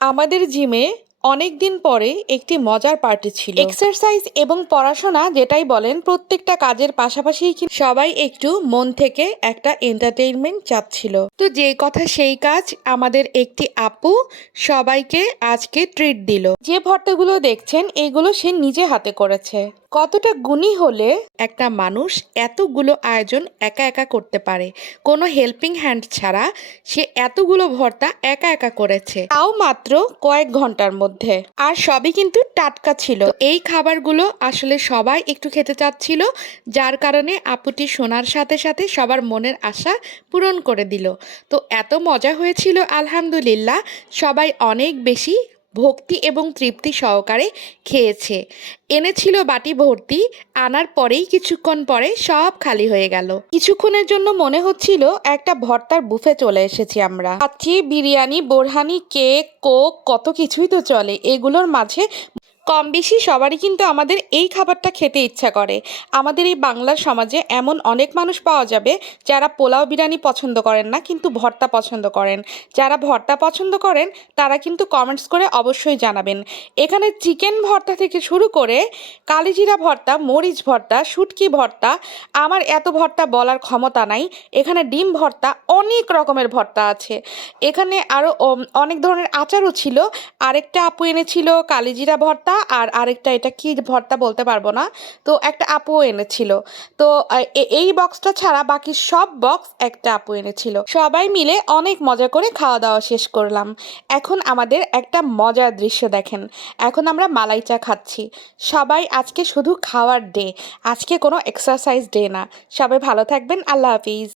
আমাদের জিমে অনেক দিন পরে একটি মজার পার্টি ছিল। এক্সারসাইজ এবং পড়াশোনা যেটাই বলেন, প্রত্যেকটা কাজের পাশাপাশি সবাই একটু মন থেকে একটা এন্টারটেইনমেন্ট চাচ্ছিল। তো যে কথা সেই কাজ আমাদের একটি আপু সবাইকে আজকে ট্রিট দিল। যে ভর্তাগুলো দেখছেন, এগুলো সে নিজে হাতে করেছে। কতটা গুণী হলে একটা মানুষ এতগুলো আয়োজন একা একা করতে পারে? কোনো হেল্পিং হ্যান্ড ছাড়া সে এতগুলো ভর্তা একা একা করেছে। তাও মাত্র কয়েক ঘণ্টার মধ্যে। আর সবই কিন্তু টাটকা ছিল। এই খাবারগুলো আসলে সবাই একটু খেতে চাচ্ছিল, যার কারণে আপুটি শোনার সাথে সাথে সবার মনের আশা পূরণ করে দিল। তো এত মজা হয়েছিল, আলহামদুলিল্লাহ। সবাই অনেক বেশি ভক্তি এবং তৃপ্তি সহকারে খেয়েছে। এনেছিল বাটি ভর্তি, আনার পরেই কিছুক্ষণ পরে সব খালি হয়ে গেল। কিছুক্ষণের জন্য মনে হচ্ছিল একটা ভর্তার বুফে চলে এসেছি আমরা। খাচ্ছি বিরিয়ানি, বোরহানি, কেক, কোক, কত কিছুই তো চলে। এগুলোর মাঝে কম বেশি সবারই কিন্তু আমাদের এই খাবারটা খেতে ইচ্ছা করে। আমাদের এই বাংলার সমাজে এমন অনেক মানুষ পাওয়া যাবে যারা পোলাও বিরিয়ানি পছন্দ করেন না, কিন্তু ভর্তা পছন্দ করেন। যারা ভর্তা পছন্দ করেন, তারা কিন্তু কমেন্টস করে অবশ্যই জানাবেন। এখানে চিকেন ভর্তা থেকে শুরু করে কালিজিরা ভর্তা, মরিচ ভর্তা, শুটকি ভর্তা, আমার এত ভর্তা বলার ক্ষমতা নাই। এখানে ডিম ভর্তা অনেক রকমের ভর্তা আছে। এখানে আরও অনেক ধরনের আচারও ছিল। আরেকটা আপু এনেছিল কালিজিরা ভর্তা আর আরেকটা, এটা কি ভর্তা বলতে পারব না। তো একটা আপুও এনেছিল। তো এই বক্সটা ছাড়া বাকি সব বক্স একটা আপু এনেছিল। সবাই মিলে অনেক মজা করে খাওয়া দাওয়া শেষ করলাম। এখন আমাদের একটা মজার দৃশ্য দেখেন। এখন আমরা মালাই চা খাচ্ছি। সবাই আজকে শুধু খাওয়ার ডে আজকে কোনো এক্সারসাইজ ডে না। সবাই ভালো থাকবেন। আল্লাহ হাফিজ।